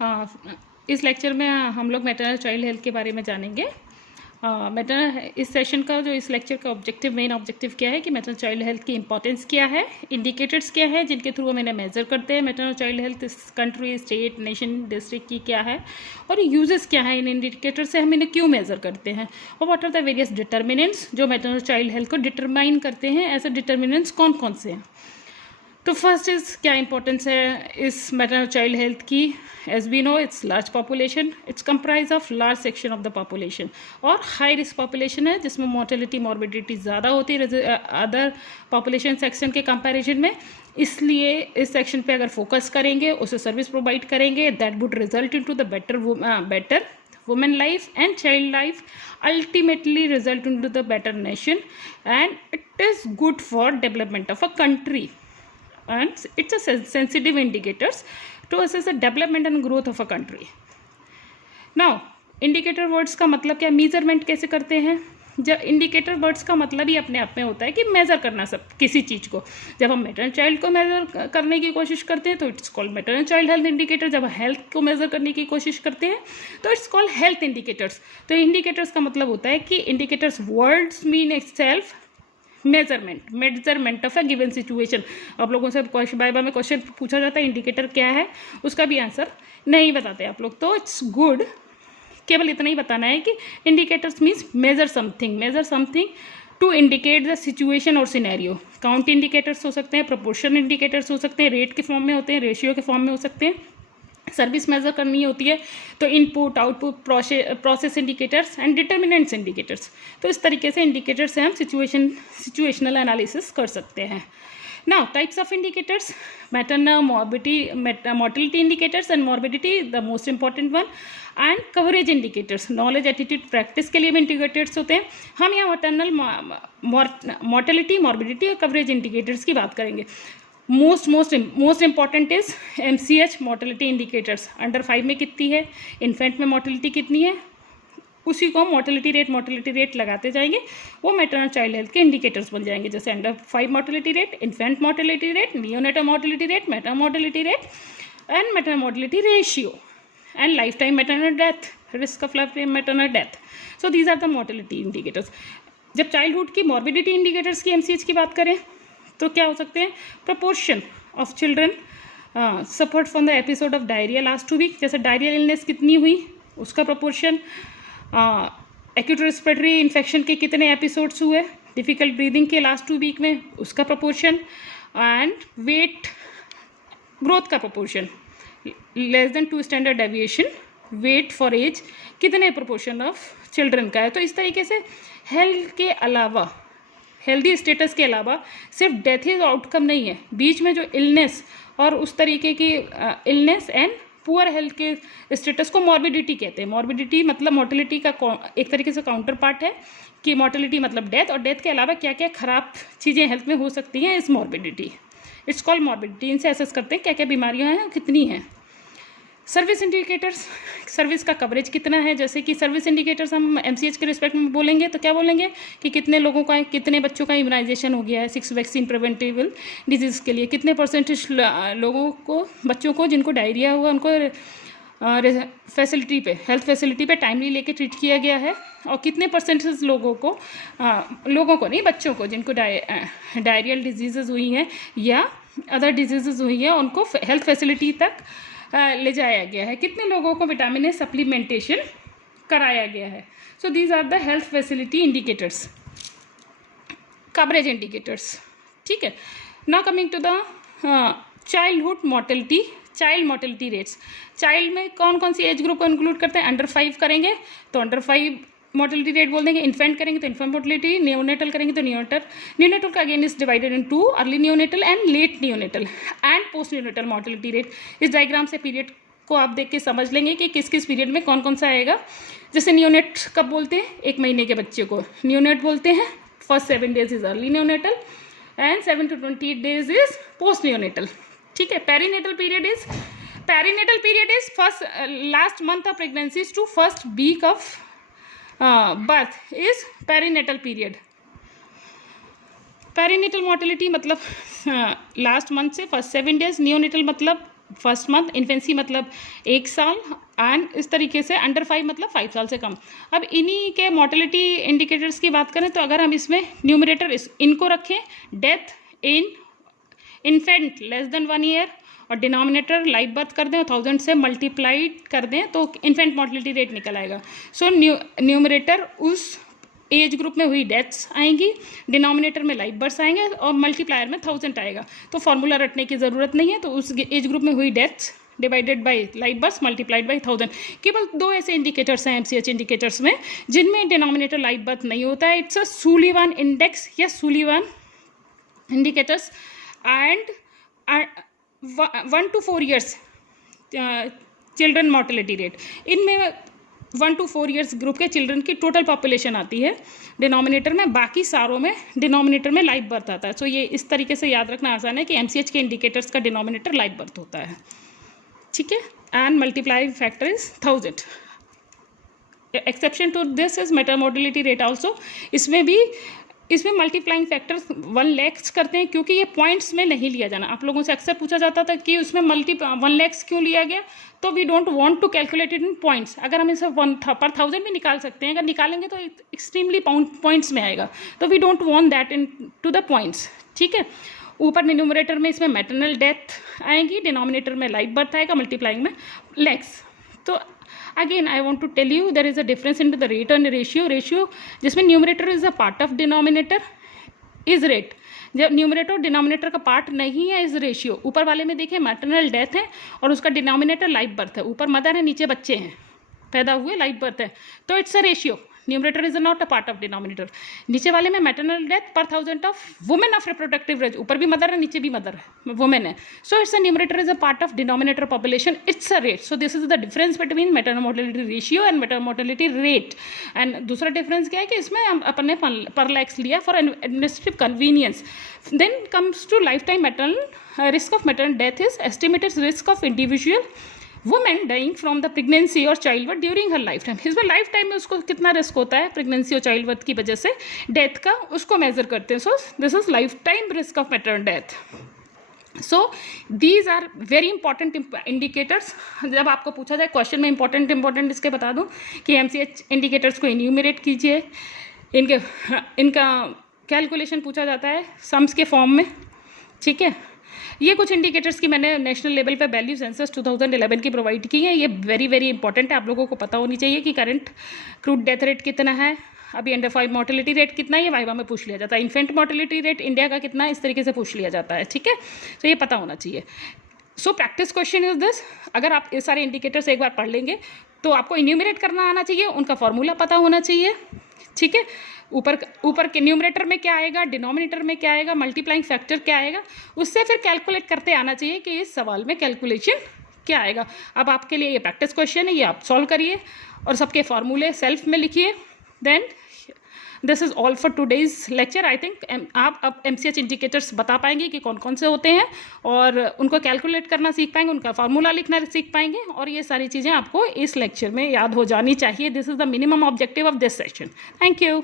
अ, इस लेक्चर में हम लोग मैटरनल चाइल्ड हेल्थ के बारे में जानेंगे। मैटरनल इस सेशन का जो इस लेक्चर का मेन ऑब्जेक्टिव क्या है कि मैटरनल चाइल्ड हेल्थ की इंपॉर्टेंस क्या है, इंडिकेटर्स क्या है जिनके थ्रू हम इन्हें मेजर करते हैं, मैटरनल चाइल्ड हेल्थ इस कंट्री, स्टेट, नेशन, डिस्ट्रिक्ट की क्या है और यूजेस क्या है इन इंडिकेटर से, हम इन्हें क्यों मेजर करते हैं और what are the various determinants जो मैटरनल चाइल्ड हेल्थ को डिटरमाइन करते हैं। ऐसे डिटर्मिनेंट्स कौन कौन से हैं? तो फर्स्ट इज क्या इंपॉर्टेंस है इस मैटरनल चाइल्ड हेल्थ की? As we know it's large population, it's comprise of large section of the population और हाई रिस्क पॉपुलेशन है जिसमें मोर्टेलिटी मॉर्बिडिटी ज़्यादा होती है अदर पॉपुलेशन सेक्शन के कंपैरिजन में। इसलिए इस सेक्शन पे अगर फोकस करेंगे, उसे सर्विस प्रोवाइड करेंगे, that would result in to the better women life and child life, ultimately result into the better nation, and it is good for development of a country, and it's a sensitive indicators to assess the development and growth of a country. Now indicator words का मतलब क्या, measurement कैसे करते हैं? जब indicator words का मतलब ही अपने आप में होता है कि मेज़र करना सब किसी चीज़ को। जब हम मैटरनल चाइल्ड को मेज़र करने की कोशिश करते हैं तो it's called maternal child health indicator. जब हेल्थ को मेज़र करने की कोशिश करते हैं तो इट्स कॉल्ड हेल्थ इंडिकेटर्स। तो इंडिकेटर्स का मतलब होता है कि indicators words mean itself measurement of a given situation. आप लोगों से बाइबल में क्वेश्चन पूछा जाता है इंडिकेटर क्या है, उसका भी आंसर नहीं बताते आप लोग। तो इट्स गुड केवल इतना ही बताना है कि indicators means measure something to indicate the situation और सिनेरियो। काउंट इंडिकेटर्स हो सकते हैं, प्रोपोर्शन इंडिकेटर्स हो सकते हैं, रेट के फॉर्म में होते हैं, रेशियो के फॉर्म में हो सकते हैं। सर्विस मेजर करनी होती है तो input, output, process indicators and determinants indicators. तो इस तरीके से इंडिकेटर से हम सिचुएशनल एनालिसिस कर सकते हैं। Now types of indicators, maternal mortality indicators and morbidity the most important one, and coverage indicators, knowledge, attitude, practice के लिए भी इंडिकेटर्स होते हैं। हम यहाँ maternal mortality, morbidity और coverage indicators की बात करेंगे। Most important is MCH mortality indicators, under 5 में कितनी है, इन्फेंट में मोर्टेलिटी कितनी है, उसी को मोर्टेलिटी रेट लगाते जाएंगे, वो मैटरनल चाइल्ड हेल्थ के इंडिकेटर्स बन जाएंगे। जैसे under 5 mortality rate, infant mortality rate, neonatal mortality rate, maternal mortality rate and maternal mortality ratio and life time maternal death, risk of life time maternal death. So these are the mortality indicators. जब childhood की morbidity indicators की MCH की बात करें तो क्या हो सकते हैं? Proportion of children suffered from the episode of diarrhoea last 2 week, जैसे डायरियल इलनेस कितनी हुई उसका प्रपोर्शन, एक्यूट रेस्पिरेटरी इन्फेक्शन के कितने एपिसोड्स हुए, डिफ़िकल्ट ब्रीदिंग के लास्ट 2 वीक में उसका प्रपोर्शन, एंड वेट ग्रोथ का proportion, less than 2 standard deviation, weight for age कितने प्रपोर्शन ऑफ चिल्ड्रन का है। तो इस तरीके से हेल्थ के अलावा, हेल्दी स्टेटस के अलावा सिर्फ डेथ इज आउटकम नहीं है, बीच में जो इलनेस और उस तरीके की इलनेस एंड पुअर हेल्थ के स्टेटस को मॉर्बिडिटी कहते हैं। मॉर्बिडिटी मतलब मोर्टेलिटी का एक तरीके से काउंटर पार्ट है कि मोर्टेलिटी मतलब डेथ, और डेथ के अलावा क्या क्या खराब चीज़ें हेल्थ में हो सकती हैं इस मॉर्बिडिटी, इट्स कॉल्ड मॉर्बिडिटी। इनसे असेस करते हैं क्या क्या बीमारियां हैं, कितनी हैं। सर्विस इंडिकेटर्स, सर्विस का कवरेज कितना है। जैसे कि सर्विस इंडिकेटर्स हम MCH के रिस्पेक्ट में बोलेंगे तो क्या बोलेंगे कि कितने लोगों का, कितने बच्चों का इम्यूनाइजेशन हो गया है 6 वैक्सीन प्रिवेंटिबल डिजीज़ के लिए, कितने परसेंटेज लोगों को, बच्चों को जिनको डायरिया हुआ उनको फैसिलिटी पे, हेल्थ फैसिलिटी पे टाइमली लेके ट्रीट किया गया है, और कितने परसेंटेज लोगों को नहीं, बच्चों को जिनको डायरियल डिजीज़ हुई हैं या अदर डिजीज़ हुई हैं उनको हेल्थ फैसिलिटी तक ले जाया गया है, कितने लोगों को विटामिन ए सप्लीमेंटेशन कराया गया है। So these are the health facility indicators, coverage indicators. ठीक है, now coming to the childhood mortality, child mortality rates. Child में कौन कौन सी एज ग्रुप को इंक्लूड करते हैं? अंडर 5 करेंगे तो अंडर 5 मोर्टेलिटी रेट बोल देंगे, इन्फेंट करेंगे तो इन्फेंट मोर्टेलिटी, नियोनेटल करेंगे तो नियोनेटल का again is divided in 2, early neonatal and let neonatal and post neonatal mortality rate. इस डायग्राम से पीरियड को आप देख के समझ लेंगे कि किस किस पीरियड में कौन कौन सा आएगा। जैसे नियोनेट कब बोलते हैं? 1 महीने के बच्चे को नियोनेट बोलते हैं। First 7 days is early neonatal and 7 to 28 days is post neonatal. ठीक है, perinatal period is first last month of pregnancy to first week of birth is perinatal period. Perinatal mortality मतलब लास्ट मंथ से first 7 days, neonatal मतलब first month, infancy मतलब 1 साल, and इस तरीके से अंडर 5 मतलब 5 साल से कम। अब इन्हीं के मोर्टेलिटी इंडिकेटर्स की बात करें तो अगर हम इसमें न्यूमरेटर इनको रखें, death in infant less than 1 year, और डिनोमिनेटर लाइव बर्थ कर दें और 1000 से मल्टीप्लाइड कर दें तो इन्फेंट मोर्टेलिटी रेट निकल आएगा। सो न्यूमरेटर उस एज ग्रुप में हुई डेथ्स आएंगी, डिनोमिनेटर में लाइव बर्थ आएंगे और मल्टीप्लायर में 1000 आएगा। तो फॉर्मूला रटने की ज़रूरत नहीं है, तो उस एज ग्रुप में हुई deaths divided by live birth multiplied by 1000। केवल 2 ऐसे इंडिकेटर्स हैं एमसीएच इंडिकेटर्स में जिनमें डिनोमिनेटर लाइव बर्थ नहीं होता है। इट्स अ सुलिवान इंडेक्स या Sullivan indicators and 1 to 4 years children mortality rate. इनमें 1 to 4 years ग्रुप के चिल्ड्रन की टोटल पॉपुलेशन आती है डिनोमिनेटर में, बाकी सारों में डिनोमिनेटर में लाइव बर्थ आता है। सो ये इस तरीके से याद रखना आसान है कि एमसीएच के इंडिकेटर्स का डिनोमिनेटर लाइव बर्थ होता है, ठीक है, and multiplying factor is 1000। Exception to this is maternal mortality rate also. इसमें मल्टीप्लाइंग फैक्टर 1 लाख करते हैं क्योंकि ये पॉइंट्स में नहीं लिया जाना। आप लोगों से अक्सर पूछा जाता था कि उसमें 1 लाख क्यों लिया गया, तो we don't want to calculate it in points. अगर हम इसे 1 पर 1000 भी निकाल सकते हैं, अगर निकालेंगे तो एक्सट्रीमली पॉइंट्स में आएगा, तो we don't want that in to the points, ठीक है। ऊपर न्यूमरेटर में इसमें मैटरनल डेथ आएंगी, डिनोमिनेटर में लाइव बर्थ आएगा, मल्टीप्लाइंग में लैक्स। तो again I want to tell you there is a difference into the rate and ratio जिसमें numerator is a part of denominator is rate. जब न्यूमरेटर और डिनोमिनेटर का part नहीं है इज रेशियो। ऊपर वाले में देखिए मैटरनल डेथ है और उसका डिनोमिनेटर लाइव बर्थ है, ऊपर मदर है नीचे बच्चे हैं पैदा हुए, लाइव बर्थ है, तो it's a ratio. Numerator is not a part of denominator. नीचे वाले में मैटरनल डेथ पर 1000 of women of reproductive age, ऊपर भी मदर है नीचे भी मदर है, वुमेन है, so it's a numerator is a part of denominator population, it's a rate. So this is the difference between maternal mortality ratio and maternal mortality rate. And दूसरा difference क्या है कि इसमें अपन ने पर लैक्स लिया for administrative convenience. Then comes to life time maternal risk of maternal death is estimated risk of individual women dying from the pregnancy और चाइल्ड बर्थ ड्यूरिंग हर लाइफ टाइम। इसमें लाइफ टाइम में उसको कितना रिस्क होता है pregnancy और child birth की वजह से डेथ का, उसको मेजर करते हैं। So this is life time risk of maternal death. So these are very important indicators. जब आपको पूछा जाए क्वेश्चन में इंपॉर्टेंट इसके बता दूं कि एमसीएच इंडिकेटर्स को इन्यूमरेट कीजिए, इनका कैलकुलेशन पूछा जाता है सम्स के फॉर्म में, ठीक है। ये कुछ इंडिकेटर्स की मैंने नेशनल लेवल पे वैल्यू सेंसस 2011 की प्रोवाइड की है। ये वेरी इंपॉर्टेंट है, आप लोगों को पता होनी चाहिए कि करंट क्रूड डेथ रेट कितना है, अभी अंडर 5 मोर्टेलिटी रेट कितना है, ये वाइवा में पूछ लिया जाता है। इन्फेंट मोर्टेलिटी रेट इंडिया का कितना है, इस तरीके से पूछ लिया जाता है, ठीक है। तो ये पता होना चाहिए। So practice question is this, अगर आप ये सारे इंडिकेटर्स एक बार पढ़ लेंगे तो आपको इन्यूमरेट करना आना चाहिए, उनका फॉर्मूला पता होना चाहिए, ठीक है। ऊपर के न्यूमरेटर में क्या आएगा, डिनोमिनेटर में क्या आएगा, मल्टीप्लाइंग फैक्टर क्या आएगा, उससे फिर कैलकुलेट करते आना चाहिए कि इस सवाल में कैलकुलेशन क्या आएगा। अब आपके लिए ये प्रैक्टिस क्वेश्चन है, ये आप सॉल्व करिए और सबके फॉर्मूले सेल्फ में लिखिए। Then this is all for today's lecture. I think आप अब एमसीएच इंडिकेटर्स बता पाएंगे कि कौन कौन से होते हैं और उनको कैलकुलेट करना सीख पाएंगे, उनका फार्मूला लिखना सीख पाएंगे, और ये सारी चीज़ें आपको इस लेक्चर में याद हो जानी चाहिए। This is the minimum objective of this session. Thank you.